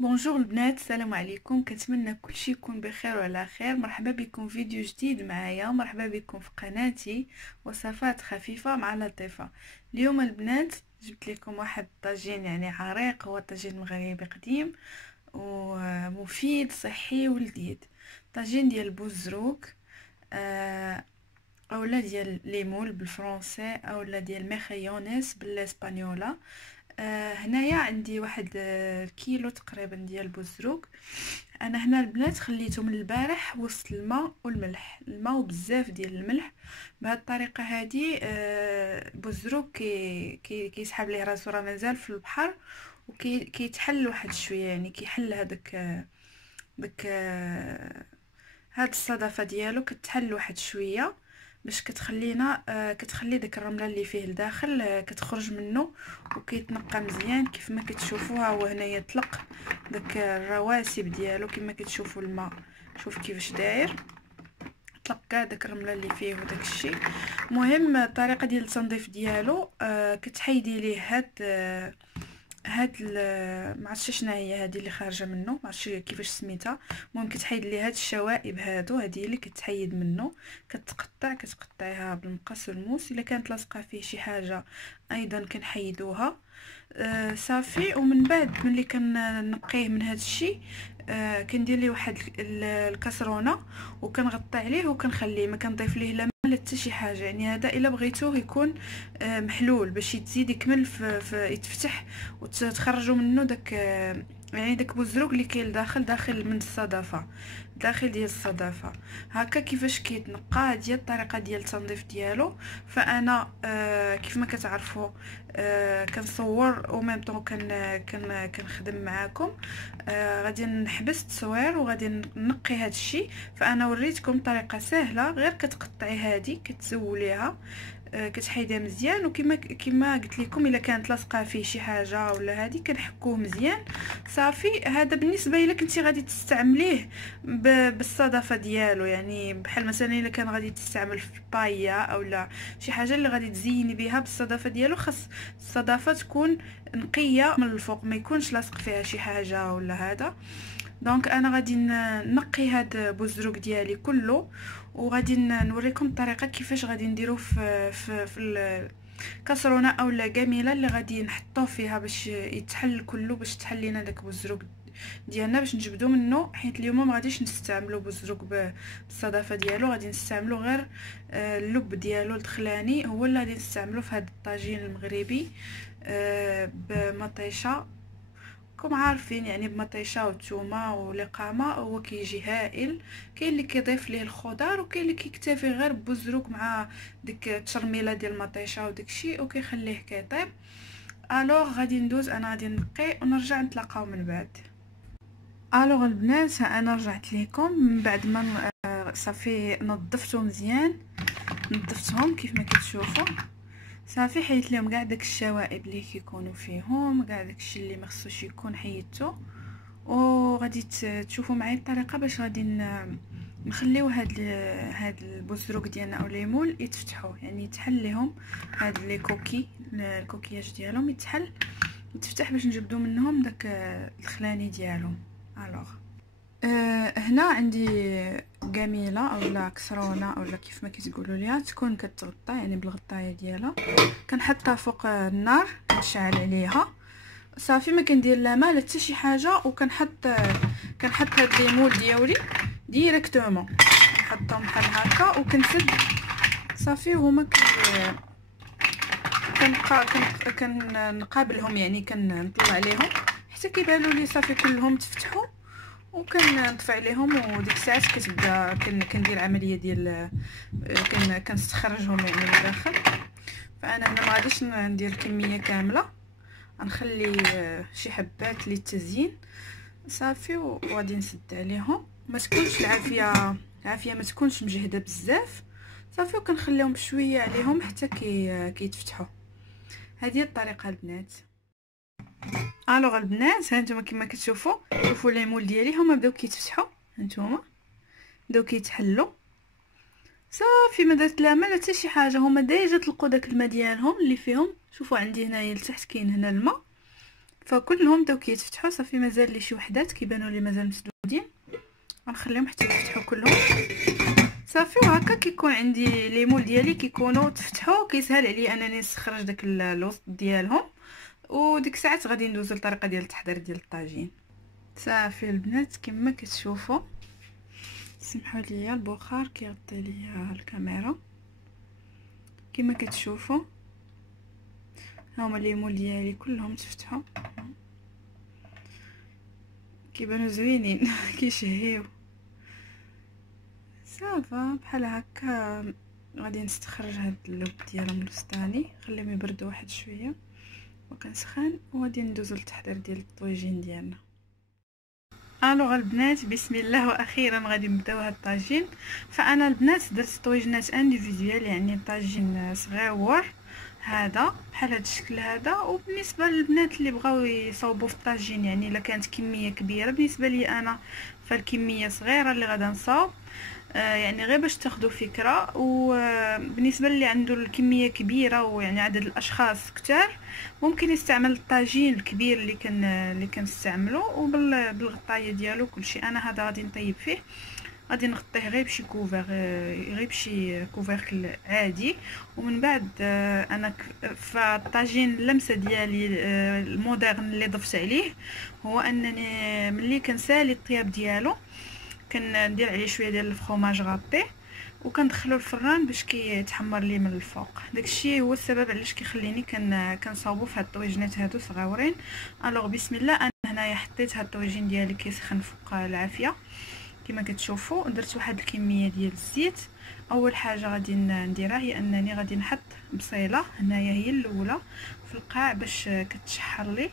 بونجور البنات، السلام عليكم. كنتمنى كلشي يكون بخير وعلى خير. مرحبا بكم في فيديو جديد معايا، مرحبا بكم في قناتي وصفات خفيفة مع لطيفة. اليوم البنات جبت لكم واحد الطاجين يعني عريق، هو طاجين مغربي قديم ومفيد صحي ولذيذ. طاجين ديال البوزروك، اولا ديال ليمول بالفرنسي، اولا ديال مخيونيز بالاسبانيولا. هنايا عندي واحد كيلو تقريبا ديال البزروق. انا هنا البنات خليته من البارح وسط الماء والملح، الماء وبزاف ديال الملح. بهذه الطريقه هذه البزروق كيسحب ليه راسو، راه مازال في البحر وكيتحل واحد شويه، يعني كيحل داك هاد الصدفه ديالو كتحل واحد شويه باش كتخلينا كتخلي داك الرمله اللي فيه لداخل كتخرج منه وكيتنقى مزيان. كيف ما كتشوفوها هو هنايا طلق داك الرواسب ديالو كما كتشوفوا الماء، شوف كيفاش داير، طلق كاع داك الرمله اللي فيه وداك الشيء. المهم الطريقه ديال التنظيف ديالو كتحيدي ليه هاد ما عرفتش شنو هي هذه اللي خارجه منه، ما عرفتش كيفاش سميتها. المهم كتحيد لي هاد الشوائب هادو، هذه اللي كتحيد منه. كتقطعيها بالمقص والموس، الا كانت لاصقه فيه شي حاجه ايضا كنحيدوها. صافي. ومن بعد ملي كنقيه من هذا الشيء كندير ليه واحد الكسرونه وكنغطي عليه وكنخليه، ما كنضيف ليه لا لا حتى شي حاجه. يعني هذا الا بغيتوه يكون محلول باش يتزيد يكمل في يتفتح وتخرجوا منه داك يعني داك بوزروق اللي كاين داخل من الصدفه، داخل ديال الصدفه. هكا كيفاش كيتنقى، هذه الطريقه ديال التنظيف ديالو. فانا كيف ما كتعرفوا كنصور او ميم طون كنخدم معاكم. غادي نحبس التصوير وغادي نقي هذا الشيء. فانا وريتكم طريقه سهله، غير كتقطعي هذه كتزوليها، كتحيدها مزيان. وكما قلت لكم الا كانت لاصقه فيه شي حاجه ولا هذه كنحكوه مزيان صافي. هذا بالنسبه الا كنتي غادي تستعمليه بالصدفه ديالو، يعني بحال مثلا الا كان غادي تستعمل في بايا اولا شي حاجه اللي غادي تزيني بها بالصدفه ديالو، خاص الصدفه تكون نقيه من الفوق، ما يكونش لاصق فيها شي حاجه ولا هذا. دونك انا غادي نقي هاد بوزروق ديالي كله، وغادي نوريكم الطريقه كيفاش غادي نديرو في الكسرونه اولا جميله اللي غادي نحطوه فيها باش يتحل كله، باش تحل لينا داك بوزروق ديالنا باش نجبدو منه. حيت اليوم ما غاديش نستعملو بوزروق بالصدفه ديالو، غادي نستعملو غير اللب ديالو الدخلاني، هو اللي غادي نستعملو في هذا الطاجين المغربي بمطيشه. كم عارفين يعني بمطيشه والثومه والقامه هو كيجي هائل. كاين اللي كيضيف ليه الخضار وكاين اللي كيكتفي غير بوزروك مع ديك التشرميله ديال المطيشه وداك الشيء وكيخليه كيطيب. الوغ غادي ندوز، انا غادي نقي ونرجع نتلاقاو من بعد. الوغ البنات، انا رجعت لكم من بعد ما صافي نظفتهم مزيان، نظفتهم كيف ما كتشوفوا صافي. حيت لهم كاع داك الشوائب اللي كيكونوا فيهم، كاع داكشي اللي ما خصوش يكون حيدته. وغادي تشوفوا معايا الطريقه باش غادي نخليو هاد البزروق ديالنا او ليمول يتفتحوا، يعني يتحل لهم هاد لي كوكي، الكوكياج ديالهم يتفتح باش نجبدو منهم داك الخلاني ديالهم. الوغ هنا عندي جميله اولا كسرونه اولا كيف ما كتقولوا ليها، تكون كتغطى يعني بالغطايه ديالها. كنحطها فوق النار، نشعل عليها صافي، ما كندير لا ما لا حتى شي حاجه. وكنحط هاد ليمول ديالي ديريكتومون، نحطهم بحال هكا وكنسد صافي. وهما كنقابلهم، يعني كنطلع عليهم حتى كيبانوا لي صافي كلهم تفتحوا، وكنطفي عليهم. وديك الساعات كتبدا كندير عمليه ديال كنستخرجهم يعني من الداخل. فانا هنا ما غاديش ندير كميه كامله، غنخلي شي حبات للتزيين صافي. وغادي نسد عليهم، ما تكونش العافيه ما تكونش مجهده بزاف صافي. وكنخليهم بشويه عليهم حتى كيتفتحوا. هذه الطريقه البنات. الوغ البنات، هانتوما كما كتشوفوا، شوفوا ليمول ديالي هما بداو كيتفتحوا، هانتوما بداو كيتحلوا صافي. ما درت لا ما لا حتى شي حاجه، هما ديجا طلقوا داك الماء ديالهم اللي فيهم. شوفوا عندي هنايا لتحت كاين هنا الماء فكلهم بداو كيتفتحوا. صافي مازال لي شي وحدات كيبانوا لي مازال مسدودين، غنخليهم حتى يتفتحوا كلهم. صافي وهكا كيكون عندي لي مول ديالي كيكونوا تفتحوا، كيسهل عليا انني نستخرج داك الوسط ديالهم. وديك الساعات غادي ندوزو للطريقه ديال التحضير ديال الطاجين. صافي البنات كما كتشوفوا، سمحوا لي البخار كيغطي ليا الكاميرا. كما كتشوفوا هما لي مول ديالي كلهم تفتحوا، كيبانوا زوينين كيشهيو. صافا بحال هكا غادي نستخرج هاد اللوب ديالهم الوسطاني، خليهم يبردوا واحد شويه وكنسخن، وغادي ندوزو للتحضير ديال الطويجين ديالنا. الوغ البنات بسم الله، واخيرا غادي نبداو هاد الطاجين. فانا البنات درت طويجنات انديفيديوال، يعني طاجين صغيور هذا بحال هاد الشكل هذا. وبالنسبه للبنات اللي بغاو يصاوبوا في الطاجين، يعني الا كانت كميه كبيره، بالنسبه لي انا فالكميه صغيره اللي غادا نصاوب، يعني غير باش تاخذوا فكره. وبالنسبه اللي عنده الكميه كبيره ويعني عدد الاشخاص كتار، ممكن يستعمل الطاجين الكبير اللي كنستعملو وبالغطايه ديالو كلشي. انا هذا غادي نطيب فيه، غادي نغطيه غير بشي كوفر، غير بشي كوفركل عادي. ومن بعد انا فالطاجين اللمسه ديالي المودرن اللي ضفت عليه هو انني ملي كنسالي الطياب ديالو كندير عليه شويه ديال الفرomاج غاطي وكندخلو الفران باش كيتحمر لي من الفوق. داكشي هو السبب علاش كيخليني كنصاوبو في هاد الطويجنات هادو صغاورين. الوغ بسم الله، انا هنايا حطيت هاد الطويجين ديالي كيسخن فوق العافيه. كما كتشوفوا درت واحد الكميه ديال الزيت. اول حاجه غادي نديرها هي انني غادي نحط بصيله، هنايا هي الاولى في القاع باش كتشحر لي،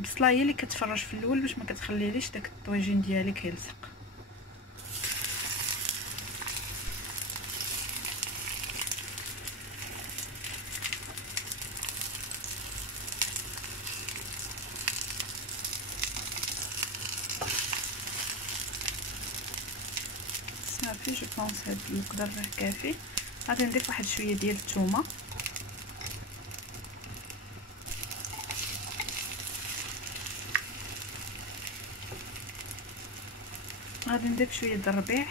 بصله هي اللي كتفرج في الاول باش ما كتخليليش داك الطويجين ديالي كيلصق. صافي جو بونس هاد المقدار راه كافي. غادي نضيف واحد شويه ديال الثومه، غادي نضيف شويه د الربيع.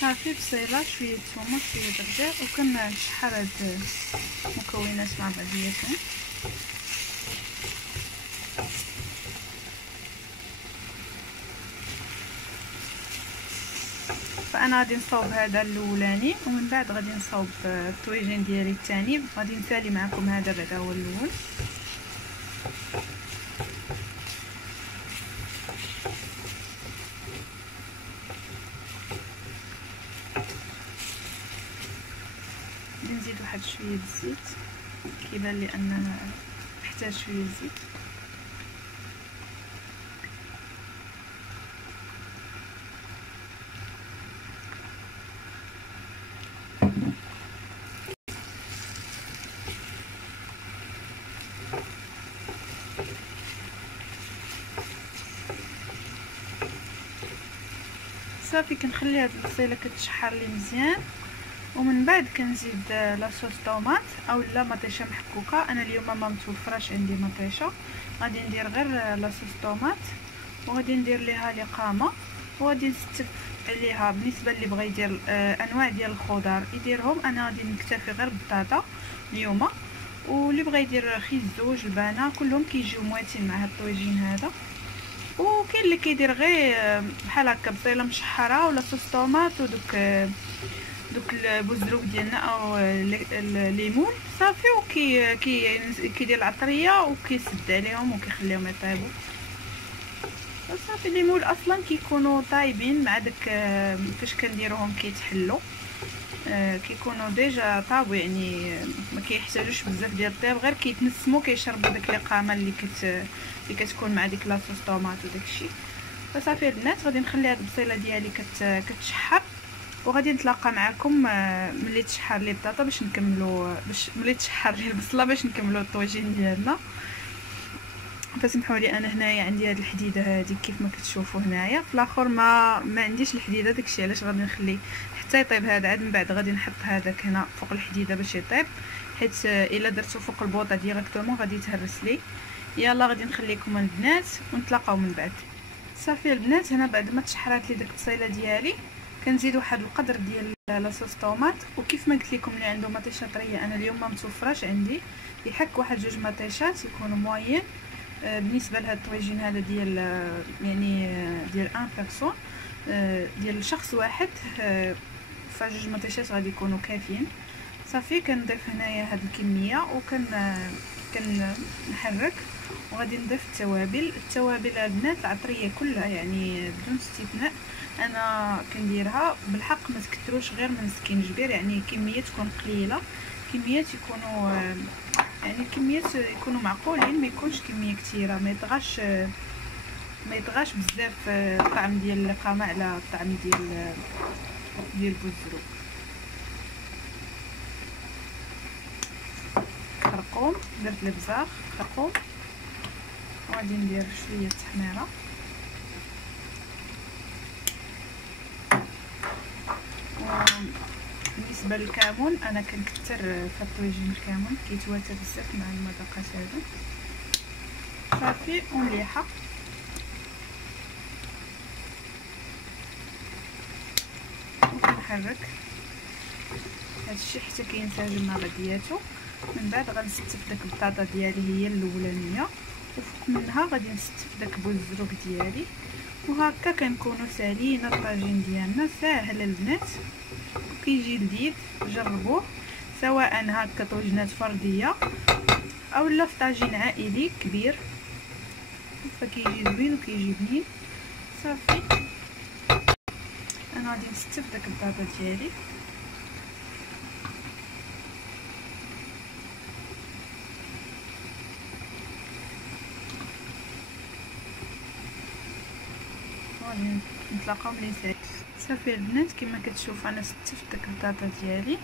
صافي بصيله شويه ثومه شويه د الربيع، وكنشحر هاد المكونات مع بعضياتهم. فانا غادي نصاوب هذا الاولاني، ومن بعد غادي نصاوب الطويجين ديالي الثاني. غادي نسالي معكم هذا بعد هو الاول. نزيد واحد شويه الزيت، كيبان لي ان نحتاج شويه الزيت. صافي كنخلي هاد البصيله كتشحر لي مزيان، ومن بعد كنزيد لاصوص طوماط اولا مطيشه محكوكه. انا اليوم ما متوفراش عندي مطيشه، غادي ندير غير لاصوص طوماط، وغادي ندير ليها لقامه، وغادي نستف عليها. بالنسبه اللي بغى يدير انواع ديال الخضر يديرهم، انا غادي نكتفي غير بالبطاطا اليوم. واللي بغى يدير خيزو جلبانه كلهم كيجيو مواتين مع هاد الطويجين هذا. وكاين اللي كيدير غير بحال هكا بصيله مشحره ولا صوص طوماط دوك البوزروك ديالنا او الليمون صافي، كيدير العطريه وكيسد عليهم وكيخليهم يطيبوا. صافي الليمون اصلا كيكونوا طايبين مع داك فاش كنديروهم كيتحلوا، كيكونوا ديجا طابوا، يعني ما كيحتاجوش بزاف ديال الطياب، غير كيتنسموا كيشربوا داك القامه اللي كتكون مع ديك لاصوص طوماط وداكشي. فصافي البنات غادي نخلي هاد البصيله ديالي كتشحر، وغادي نتلاقى معكم ملي تشحر لي البطاطا باش نكملوا، ملي تشحر لي البصله باش نكملوا الطويجين ديالنا. فسمحوا لي انا هنايا عندي هاد الحديده هذه كيف ما كتشوفوا هنايا. في الاخر ما عنديش الحديده، داكشي علاش غادي نخلي حتى يطيب هذا. عاد من بعد غادي نحط هذاك هنا فوق الحديده باش يطيب، حيت الا درتو فوق البوطه ديريكتومون غادي يتهرس لي. يلا غادي نخليكم البنات ونتلاقاو من بعد. صافي البنات، هنا بعد ما تشحرات لي ديك البصيله ديالي كنزيد واحد القدر ديال لاصوص طوماط. وكيف ما قلت لكم اللي عنده مطيشه طريه، انا اليوم ما متوفراش عندي، يحك واحد جوج مطيشات يكونوا موين بالنسبه لهاد الطويجين هذا ديال يعني ديال ان بيرسون، ديال شخص واحد، فجوج مطيشات غادي يكونوا كافيين. صافي كنضيف هنايا هاد الكميه كنحرك، وغادي نضيف التوابل البنات العطريه كلها يعني بدون استثناء. انا كنديرها بالحق ما تكثروش، غير من سكينجبير، يعني كميه تكون قليله، كميات يكونوا يعني كميات يكونوا معقولين، ما يكونش كميه كثيره، ما يطغاش بزاف الطعم ديال القمع على الطعم ديال البزروك. خرقوم، درت البزاغ خرقوم، وغادي ندير شويه تحميره. بالنسبه للكمون انا كنكثر في الطويجين الكمون، كيتواتر بزاف مع المذاقات هذا. صافي ومليحه، وكنحرك هادشي حتى كينسجم مع بعضياتو. من بعد غنستف داك البطاطا ديالي هي الاولانيه، وفوق منها غادي نستف داك بوزروك ديالي. وهكا كنكونوا سالينا الطاجين ديالنا. ساهل البنات وكيجي لذيذ، جربوه سواء هكا طوجنات فرديه او لا في طاجين عائلي كبير، فكيجي زوين وكيجي بنين. صافي انا غادي نستف داك البطاطا ديالي، غادي نتلاقاو ملي نسالي. صافي البنات كما كتشوفوا انا استفت داك البطاطا ديالي.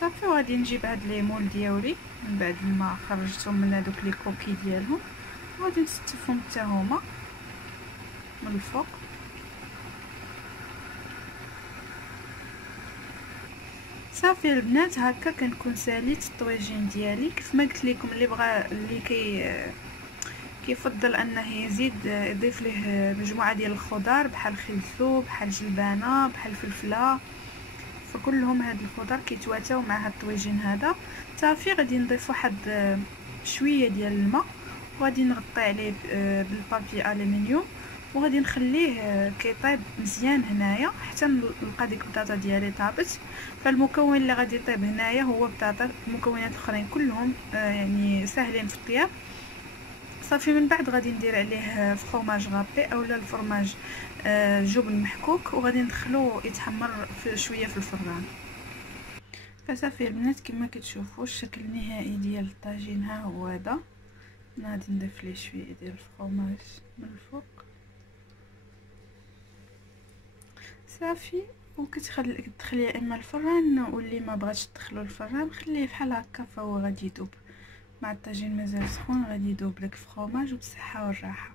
صافي وغادي نجيب هاد ليمون ديالي من بعد ما خرجتهم من هذوك لي كوكي ديالهم، وغادي نستفهم حتى هما من الفوق. صافي البنات هكا كنكون ساليت الطويجين ديالي. كيف ما قلت لكم اللي بغى اللي كيفضل انه يزيد يضيف ليه مجموعه ديال الخضر بحال خلسو، بحال جلبانه، بحال فلفله، فكلهم هاد الخضر كيتواتاو مع هاد الطويجين هذا. صافي غادي نضيف واحد شويه ديال الماء، وغادي نغطي عليه بالبابي الومنيوم، وغادي نخليه كيطيب مزيان هنايا حتى نلقى ديك البطاطا ديالي طابت. فالمكون اللي غادي يطيب هنايا هو بطاطا، المكونات الاخرين كلهم يعني ساهلين في الطياب. صافي من بعد غادي ندير عليه فخوماج غابي اولا الفرماج جبن محكوك، وغادي ندخلو يتحمر في شويه في الفران. فصافي البنات كما كتشوفوا الشكل النهائي ديال الطاجين ها هو هذا. غادي نضيف ليه شويه ديال الفرماج من الفوق. صافي وكتدخلي يا اما الفران، واللي ما بغاتش تدخلو الفران خليه بحال هكا، فهو غادي يذوب مع الطاجين مازال سخون، غادي يذوب داك الفرماج وبالصحه والراحه.